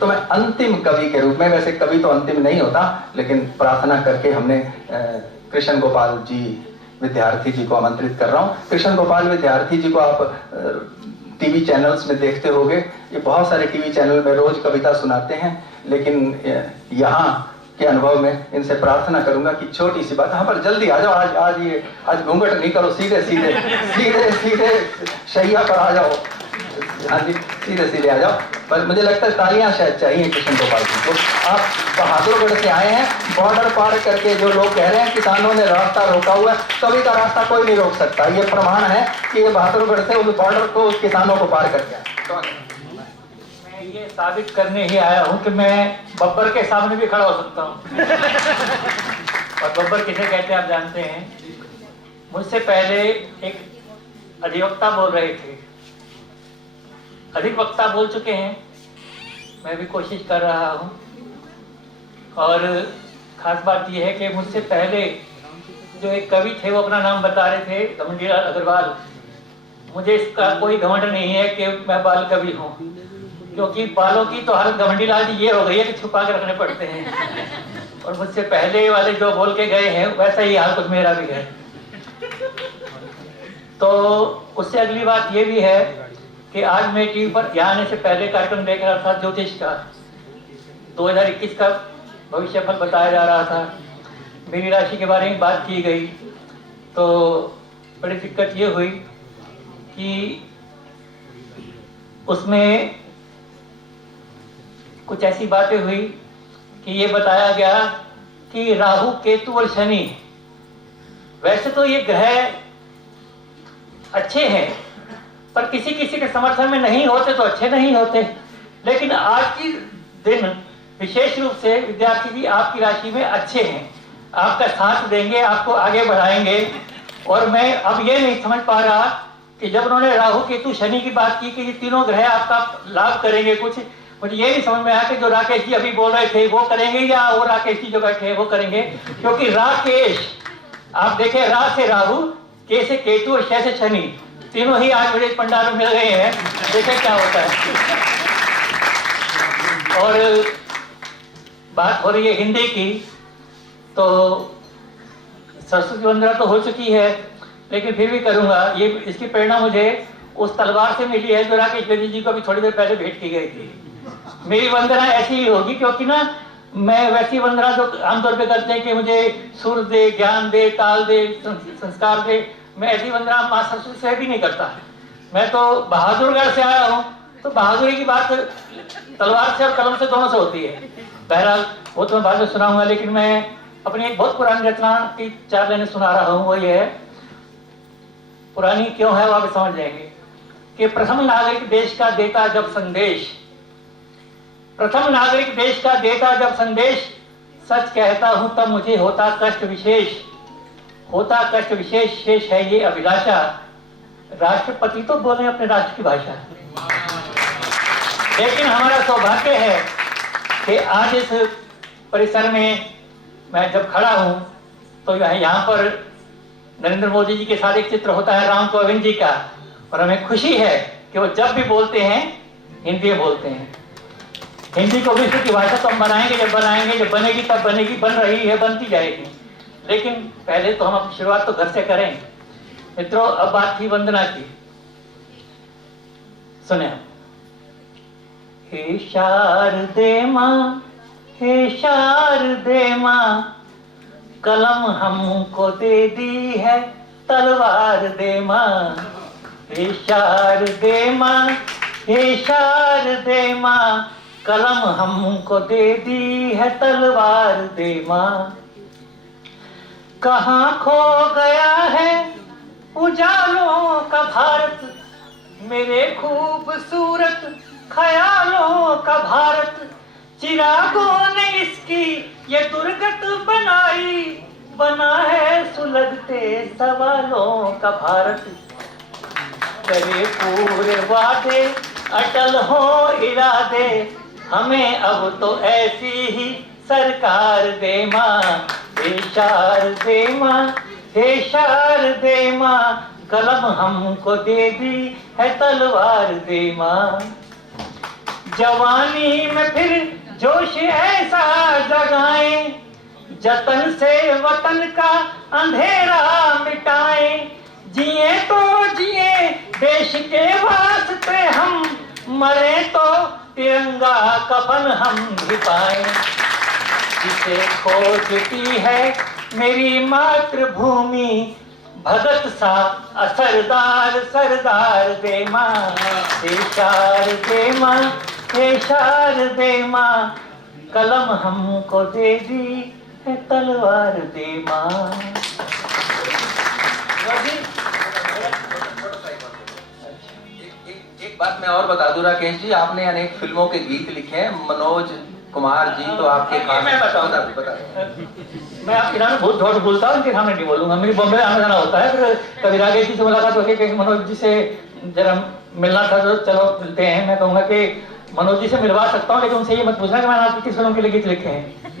तो मैं अंतिम कवि के रूप में, वैसे कवि तो अंतिम नहीं होता, लेकिन प्रार्थना करके हमने कृष्ण गोपाल जी विद्यार्थी जी को आमंत्रित कर रहा हूं। कृष्ण गोपाल विद्यार्थी जी को आप टीवी चैनल्स में देखते होंगे, ये बहुत सारे टीवी चैनल में रोज कविता सुनाते हैं, लेकिन यहाँ के अनुभव में इनसे प्रार्थना करूंगा कि छोटी सी बात, हाँ पर जल्दी आ जाओ, आज घूंघट नहीं करो, सीधे सीधे सीधे सीधे शैया पर आ जाओ, हाँ जी सीधे सीधे आ जाओ। पर मुझे लगता है तालियां शायद चाहिए कृष्ण गोपाल जी को। आप बहादुरगढ़ से आए हैं, बॉर्डर पार करके जो लोग कह रहे हैं किसानों ने रास्ता रोका हुआ है, कभी का रास्ता कोई नहीं रोक सकता, ये प्रमाण है कि ये बहादुरगढ़ से उस बॉर्डर को, उस किसानों को पार करके आए। मैं ये साबित करने ही आया हूँ कि मैं बब्बर के सामने भी खड़ा हो सकता हूँ। और बब्बर किसे कहते हैं आप जानते हैं? मुझसे पहले एक अधिवक्ता बोल रहे थे, अधिक वक्ता बोल चुके हैं, मैं भी कोशिश कर रहा हूँ। और खास बात यह है कि मुझसे पहले जो एक कवि थे वो अपना नाम बता रहे थे, घमंडीलाल अग्रवाल। मुझे इसका कोई घमंड नहीं है कि मैं बाल कवि हूँ, क्योंकि बालों की तो हालत घमंडीलाल जी ये हो गई है कि छुपा के रखने पड़ते हैं। और मुझसे पहले वाले जो बोल के गए हैं वैसा ही हाल कुछ मेरा भी है। तो उससे अगली बात ये भी है कि आज मैं टीवी पर यहाँ आने से पहले कार्यक्रम देख रहा था, ज्योतिष का 2021 का भविष्यफल बताया जा रहा था, मेरी राशि के बारे में बात की गई। तो बड़ी दिक्कत ये हुई कि उसमें कुछ ऐसी बातें हुई कि ये बताया गया कि राहु, केतु और शनि, वैसे तो ये ग्रह अच्छे हैं, पर किसी किसी के समर्थन में नहीं होते तो अच्छे नहीं होते। लेकिन आज की दिन विशेष रूप से विद्यार्थी जी आपकी राशि में अच्छे हैं, आपका साथ देंगे, आपको आगे बढ़ाएंगे। और मैं अब ये नहीं समझ पा रहा कि जब उन्होंने राहु, केतु, शनि की बात की कि ये तीनों ग्रह आपका लाभ करेंगे, कुछ मुझे ये नहीं समझ में आया कि जो राकेश जी अभी बोल रहे थे वो करेंगे या वो राकेश जी जो बैठे हैं वो करेंगे। क्योंकि राकेश, आप देखें, रा से राहु, के से केतु और श से शनि, तीनों ही आज मुझे पंडाल में मिल गए हैं, देखें क्या होता है। और बात हो रही है हिंदी की, तो सरस्वती वंदना तो हो चुकी है, लेकिन फिर भी करूंगा। ये इसकी प्रेरणा मुझे उस तलवार से मिली है जो राकेश बेदी जी को अभी थोड़ी देर पहले भेंट की गई थी। मेरी वंदना ऐसी ही होगी, क्योंकि ना मैं वैसी वंदना जो आमतौर पे करते हैं कि मुझे सुर दे, ज्ञान दे, ताल दे, संस्कार दे, मैं ऐसी वंदना मां सरस्वती से भी नहीं करता। मैं तो बहादुरगढ़ से आया हूँ, तो बहादुरी की बात तलवार से और कलम से दोनों से होती है। बहरहाल वो तो मैं बाद में सुनाऊंगा, लेकिन मैं अपनी एक बहुत पुरानी रचना की 4 लाइनें सुना रहा हूँ। वो ये है, पुरानी क्यों है वो आप समझ जाएंगे कि प्रथम नागरिक देश का देता जब संदेश, प्रथम नागरिक देश का देता जब संदेश, सच कहता हूं तब मुझे होता कष्ट विशेष, होता कष्ट विशेष, शेष है ये अभिलाषा, राष्ट्रपति तो बोले अपने राष्ट्र की भाषा। लेकिन हमारा सौभाग्य है कि आज इस परिसर में मैं जब खड़ा हूं तो यहाँ पर नरेंद्र मोदी जी के साथ एक चित्र होता है राम कोविंद जी का, और हमें खुशी है कि वो जब भी बोलते हैं हिंदी में बोलते हैं। हिंदी को विश्व की भाषा तो हम बनाएंगे, जब बनेगी तब बनेगी, बन रही है, बनती जाएगी। लेकिन पहले तो हम अपनी शुरुआत तो घर से करें। मित्रों, अब बात थी वंदना की, सुने। हे शारदे माँ, हे शारदे माँ, कलम हमको दे दी है, तलवार दे माँ। हे शारदे माँ, हे शारदे माँ, कलम हमको दे दी है, तलवार दे माँ। कहाँ खो गया है उजालों का भारत, मेरे खूबसूरत ख्यालों का भारत। चिरागों ने इसकी ये दुर्गत बनाई, बना है सुलगते सवालों का भारत। करे पूरे वादे, अटल हो इरादे, हमें अब तो ऐसी ही सरकार दे माँ। हे शारदे माँ, हे शारदे माँ, कलम हमको दे दी है, तलवार दे माँ। जवानी में फिर जोश ऐसा जगाएं, जतन से वतन का अंधेरा मिटाएं। जिए तो जिए देश के वास्ते हम, मरे तो तिरंगा कफन हम भी पाएं। जिसे खोजती है मेरी मातृभूमि, भगत सा असरदार सरदार दे माँ, शार दे माँ, शार दे माँ। कलम हमको दे दी है तलवार दे माँ। एक बात मैं और बता दूं राकेश जी, आपने अनेक फिल्मों के गीत लिखे हैं। मनोज कुमार जी तो आपके खास। मैं बताऊं, मैं आपके नाम बहुत झूठ बोलता हूँ, इनके सामने नहीं बोलूंगा। मेरी बॉम्बे आना जाना होता है, फिर कभी राकेश जी से मुलाकात होगी कि मनोज जी से जरा मिलना था, तो चलो मिलते हैं। मैं कहूंगा कि मनोज जी से मिलवा सकता हूँ, लेकिन उनसे ये मत पूछना कि मैंने आपकी किस फिल्म के लिए गीत लिखे हैं।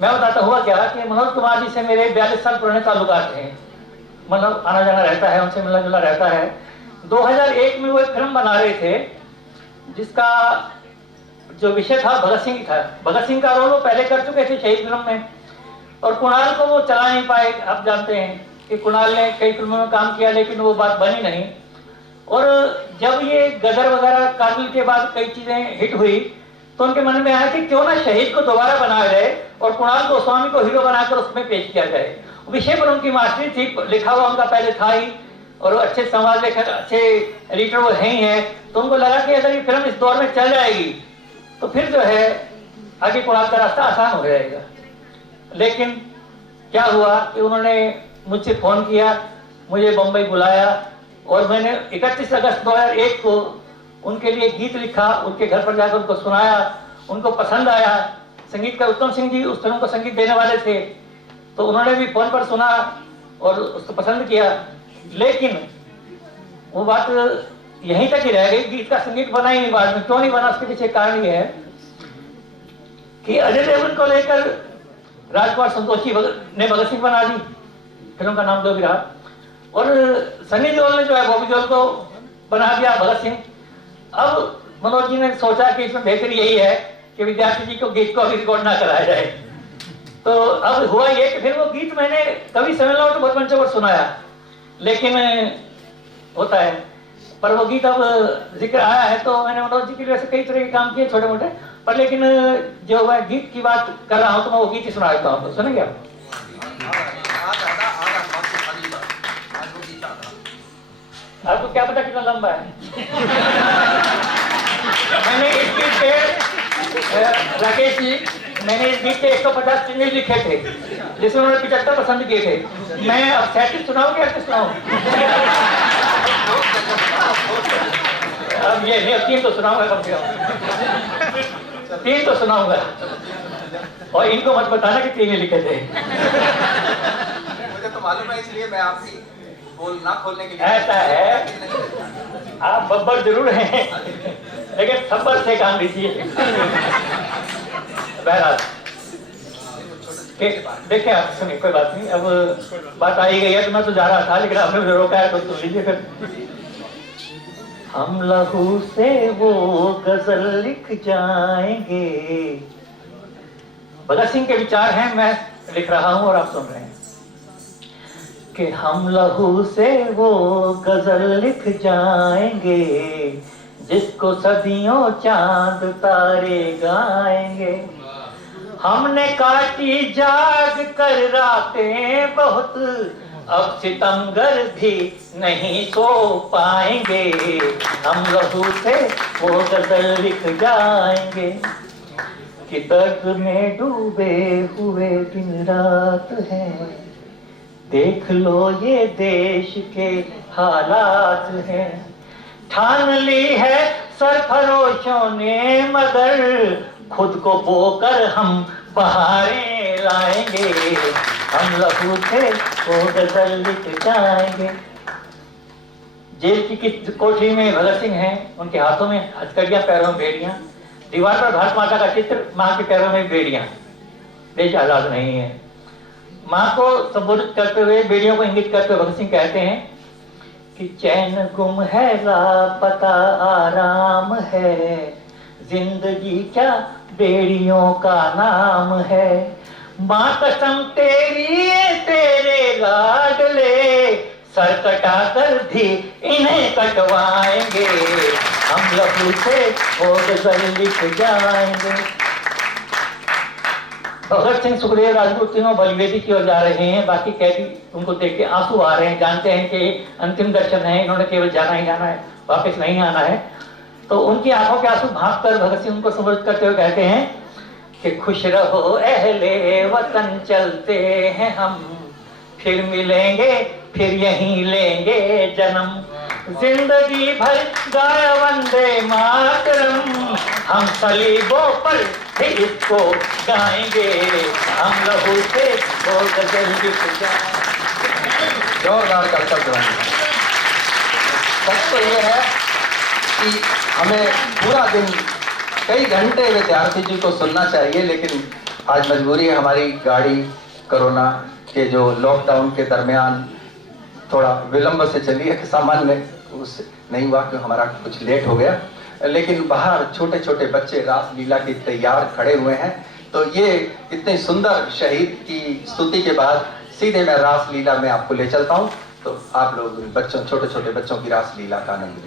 मैं बताता हुआ क्या कि मनोज कुमार जी से मेरे 42 साल पुराने ताल्लुकात हैं, मतलब आना जाना रहता है, उनसे मिलना जुलना रहता है। 2001 में वो एक फिल्म बना रहे थे जिसका जो विषय था भगत सिंह था। भगत सिंह का रोल वो पहले कर चुके थे शहीद फिल्म में, और कुणाल को वो चला नहीं पाए। आप जानते हैं कि कुणाल ने कई फिल्मों में काम किया, लेकिन वो बात बनी नहीं। और जब ये गदर वगैरह कारगिल के बाद कई चीजें हिट हुई, तो उनके मन में आया कि क्यों ना शहीद को दोबारा बनाया जाए और कुणाल गोस्वामी को हीरो बनाकर उसमें पेश किया जाए। विषय पर उनकी मास्टरी थी, लिखा हुआ उनका पहले था ही, और अच्छे समाज लेखक, अच्छे एडिटर वो हैं ही हैं। तो उनको लगा कि अगर ये फिल्म इस दौर में चल जाएगी तो फिर जो है आगे कुणाल का रास्ता आसान हो जाएगा। लेकिन क्या हुआ कि उन्होंने मुझसे फोन किया, मुझे बम्बई बुलाया, और मैंने 31 अगस्त 2001 को उनके लिए गीत लिखा, उनके घर पर जाकर उनको सुनाया, उनको पसंद आया। संगीतकार उत्तम सिंह जी उस फिल्म को संगीत देने वाले थे, तो उन्होंने भी फोन पर सुना और उसको पसंद किया। लेकिन वो बात यहीं तक ही रह गई, गीत का संगीत बना ही नहीं बाद में। क्यों नहीं बना, उसके पीछे कारण ये है कि अजय देवगन को लेकर राजकुमार संतोषी ने भगत सिंह बना दी, फिल्म का नाम जो भी रहा, और सनी देओल ने जो है बॉबी देओल को बना दिया भगत सिंह। अब मनोज जी ने सोचा कि इसमें बेहतर यही है कि विद्यार्थी जी को गीत को अभी रिकॉर्ड ना कराया जाए। तो अब हुआ ये कि फिर वो गीत मैंने कभी सम्मेलन तो बहुत मंचों पर सुनाया, लेकिन होता है, पर वो गीत अब जिक्र आया है तो मैंने मनोज जी के लिए कई तरह के काम किए छोटे मोटे, पर लेकिन जो मैं गीत की बात कर रहा हूँ तो मैं वो गीत ही सुना देता हूँ। सुनेंगे आप? आपको क्या पता कितना लंबा है? मैंने इस गीत के राकेश जी, मैंने इस गीत के 150 चिन्ह लिखे थे, जिसमें उन्होंने 75 पसंद किए थे। मैं अब 37 सुनाऊं कि 38 सुनाऊं? अब ये नहीं, 3 तो सुनाऊंगा कम से कम, 3 तो सुनाऊंगा। और इनको मत बताना कि 3 ही लिखे थे। मुझे तो मालूम है, इसलिए मैं आपकी बोल ना खोलने के लिए। ऐसा है, आप बब्बर जरूर हैं, लेकिन सब्बर से काम लीजिए। बहरहाल देखिए, आप सुनिए, कोई बात नहीं। अब बात आई गई है तो मैं तो जा रहा था, लेकिन आपने मुझे रोका है तो सुन लीजिए फिर। हम लहू से वो गजल लिख जाएंगे, भगत सिंह के विचार हैं, मैं लिख रहा हूं और आप सुन रहे हैं कि हम लहू से वो गजल लिख जाएंगे, जिसको सदियों चांद तारे गाएंगे। हमने काटी जाग कर रातें बहुत, अब सितमगर भी नहीं सो पाएंगे। हम लहू से वो गजल लिख जाएंगे कि दर्द में डूबे हुए दिन रात हैं, देख लो ये देश के हालात हैं। ठान ली है सरफरोशों ने, मगर खुद को बोकर हम बहारें लाएंगे। हम लहू से वो गजल लिख जाएंगे। जेल की किस कोठरी में भगत सिंह हैं, उनके हाथों में हथकड़ियां, पैरों में बेड़ियां, दीवार पर भारत माता का चित्र, मां के पैरों में बेड़ियां। देश आजाद नहीं है। मां को संबोधित करते हुए, बेड़ियों को इंगित करते हुए भगत सिंह कहते हैं कि चैन गुम है, लापता आराम है, जिंदगी क्या बेड़ियों का नाम है। माँ कसम तेरी तेरे लाडले, सर कटा कर भी इन्हें कटवाएंगे, हम लहू से वो गजल लिख जाएंगे। भगत सिंह, सुखदेव, राजपूत तीनों बलिवेदी की ओर जा रहे हैं। बाकी कैदी उनको देख के आंसू आ रहे हैं, जानते हैं कि अंतिम दर्शन है, इन्होंने केवल जाना ही जाना है, वापस नहीं आना है। तो उनकी आंखों के आंसू भाग कर भगत सिंह उनको संबोधित करते हुए कहते हैं कि खुश रहो अहले वतन, चलते हैं हम, फिर मिलेंगे, फिर यहीं लेंगे जन्म। जिंदगी भर गाया वंदे मातरम, हम सलीबों पर भी इसको गाएंगे, हम लहू से वो गजल लिख जाएंगे। जोरदार कर्तव्य ध्वनि। सच तो ये है कि हमें पूरा दिन कई घंटे विद्यार्थी जी को सुनना चाहिए, लेकिन आज मजबूरी है हमारी, गाड़ी कोरोना के जो लॉकडाउन के दरमियान थोड़ा विलंब से चली है, कि सामान्य उससे नहीं हुआ कि हमारा कुछ लेट हो गया। लेकिन बाहर छोटे छोटे बच्चे रासलीला के तैयार खड़े हुए हैं, तो ये इतने सुंदर शहीद की स्तुति के बाद सीधे मैं रासलीला में आपको ले चलता हूँ। तो आप लोग बच्चों, छोटे छोटे बच्चों की रासलीला का आनंद लीजिए।